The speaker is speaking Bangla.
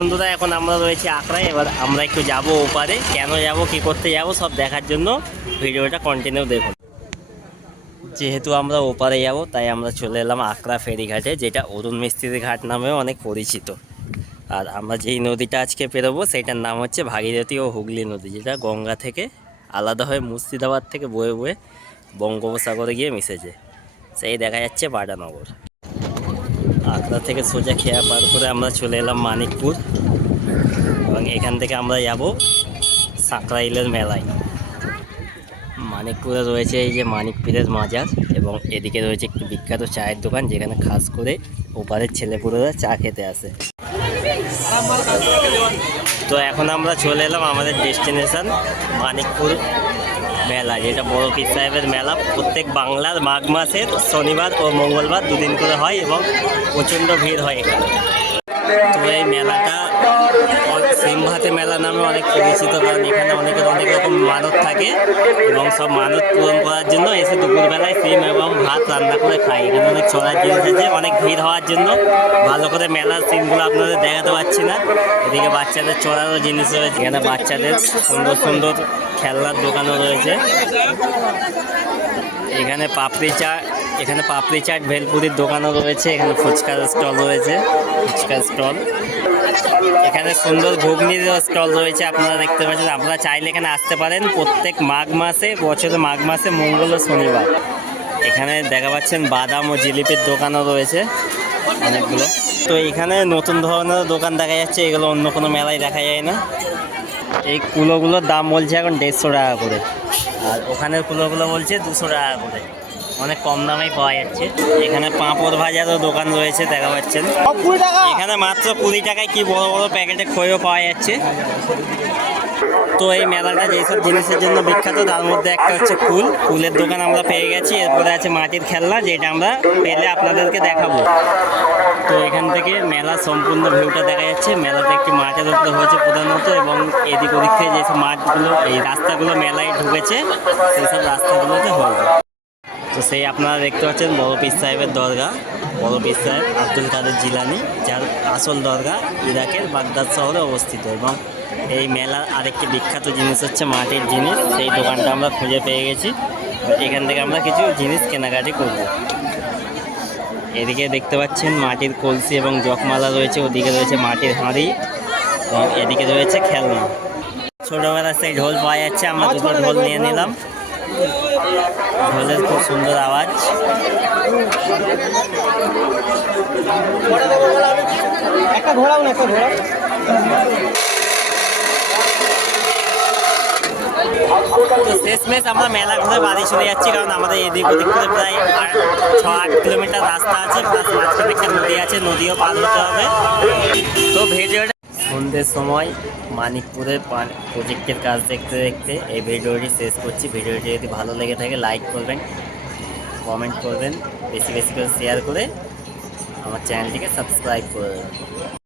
বন্ধুরা, এখন আমরা রয়েছি আঁকড়ায় এবার আমরা একটু যাব ওপারে। কেন যাব, কি করতে যাব, সব দেখার জন্য ভিডিওটা কন্টিনিউ দেখুন। যেহেতু আমরা ওপারে যাব, তাই আমরা চলে এলাম আঁকড়া ফেরিঘাটে, যেটা অরুণ মিস্ত্রির ঘাট নামেও অনেক পরিচিত। আর আমরা যেই নদীটা আজকে পেরোবো, সেটার নাম হচ্ছে ভাগীরথী ও হুগলি নদী, যেটা গঙ্গা থেকে আলাদা হয়ে মুর্শিদাবাদ থেকে বয়ে বয়ে বঙ্গোপসাগরে গিয়ে মিশেছে। সেই দেখা যাচ্ছে বাটানগর। আগ্রা থেকে সোজা খেয়া পার করে আমরা চলে এলাম মানিকপুর। এবং এখান থেকে আমরা যাব সাকরাইলের মেলায়। মানিকপুরে রয়েছে এই যে মানিকপীরের মাজার এবং এদিকে রয়েছে একটি বিখ্যাত চায়ের দোকান যেখানে খাস করে ওপারের ছেলেপুলেরা চা খেতে আসে। তো এখন আমরা চলে এলাম আমাদের ডেস্টিনেশন মানিকপুর মেলা, যেটা বড় পীর সাহেবের মেলা। প্রত্যেক বাংলার মাঘ মাসের শনিবার ও মঙ্গলবার দুদিন করে হয় এবং প্রচণ্ড ভিড় হয় এখানে। তো এই মেলাটা সিংহাতে মেলা নামে অনেক পরিচিত, কারণ এখানে অনেকের অনেক রকম মানত থাকে এবং সব মানত পূরণ করার জন্য এসে দুপুরবেলায় সিম এবং ভাত রান্না করে খাই। এখানে অনেক চড়ার জিনিস আছে, অনেক ভিড় হওয়ার জন্য ভালো করে মেলার সিনগুলো আপনাদের দেখাতে পারছি না। এদিকে বাচ্চাদের চড়ারও জিনিস রয়েছে, এখানে বাচ্চাদের সুন্দর সুন্দর খেলনার দোকানও রয়েছে। এখানে পাপড়ি চাট এখানে পাপড়ি চাট ভেলপুরির দোকানও রয়েছে, এখানে ফুচকার স্টল রয়েছে, ফুচকার স্টল। এখানে সুন্দর ঘুগনির স্টল রয়েছে আপনারা দেখতে পাচ্ছেন, আপনারা চাইলে এখানে আসতে পারেন প্রত্যেক মাঘ মাসে বছরে মাঘ মাসে, মঙ্গল ও শনিবার। এখানে দেখা পাচ্ছেন বাদাম ও জিলিপির দোকানও রয়েছে, অনেকগুলো। তো এখানে নতুন ধরনের দোকান দেখা যাচ্ছে, এগুলো অন্য কোনো মেলায় দেখা যায় না। এই কুলোগুলোর দাম বলছে এখন দেড়শো টাকা করে। আর ওখানের কুলোগুলো বলছে দুশো টাকা করে। অনেক কম দামেই পাওয়া যাচ্ছে। এখানে পাঁপড় ভাজারও দোকান রয়েছে দেখা পাচ্ছেন। এখানে মাত্র কুড়ি টাকায় কি বড় বড় প্যাকেটে খইও পাওয়া যাচ্ছে। তো এই মেলাটা যেসব জিনিসের জন্য বিখ্যাত তার মধ্যে একটা হচ্ছে ফুল। ফুলের দোকান আমরা পেয়ে গেছি। এরপরে আছে মাটির খেলনা যেটা আমরা পেলে আপনাদেরকে দেখাবো। তো এখান থেকে মেলা সম্পূর্ণ ভিউটা দেখা যাচ্ছে। মেলাতে একটি মাঠের উপরে হয়েছে প্রধানত এবং এদিক ওদিক থেকে যেসব মাঠগুলো এই রাস্তাগুলো মেলায় ঢুকেছে সেই সব রাস্তাগুলোতে হয়েছে। তো সেই আপনারা দেখতে পাচ্ছেন বড় পীর সাহেবের দরগা, বড় পীর সাহেব আব্দুল কাদের জিলানি, যার আসল দরগা ইরাকের বাগদাদ শহরে অবস্থিত এবং এই মেলার আরেকটি বিখ্যাত জিনিস হচ্ছে মাটির জিনিস, সেই দোকানটা আমরা খুঁজে পেয়ে গেছি। এখান থেকে আমরা কিছু জিনিস কেনাকাটি করব। এদিকে দেখতে পাচ্ছেন মাটির কলসি এবং জকমালা রয়েছে, ওদিকে রয়েছে মাটির হাঁড়ি এবং এদিকে রয়েছে খেলনা। ছোটোবেলার সেই ঢোল পাওয়া যাচ্ছে, আমরা দুটো ঢোল নিয়ে নিলাম। ঢোলের খুব সুন্দর আওয়াজ। একটা ঘোরাও না একটা ঘোরাও তো শেষমেশ আমরা মেলা ঘুরে বাড়ি চলে যাচ্ছি কারণ আমাদের এদিক ওদিক করে প্রায় আট ছ আট কিলোমিটার রাস্তা আছে প্লাস মাঝখানে একটা নদী আছে নদীও পার হতে হবে। তো ভিডিওটা সন্ধ্যের সময় মানিকপুরের প্রজেক্টের কাজ দেখতে দেখতে এই ভিডিওটি শেষ করছি। ভিডিওটি যদি ভালো লেগে থাকে লাইক করবেন কমেন্ট করবেন, বেশি বেশি করে শেয়ার করে আমার চ্যানেলটিকে সাবস্ক্রাইব করে দেবেন।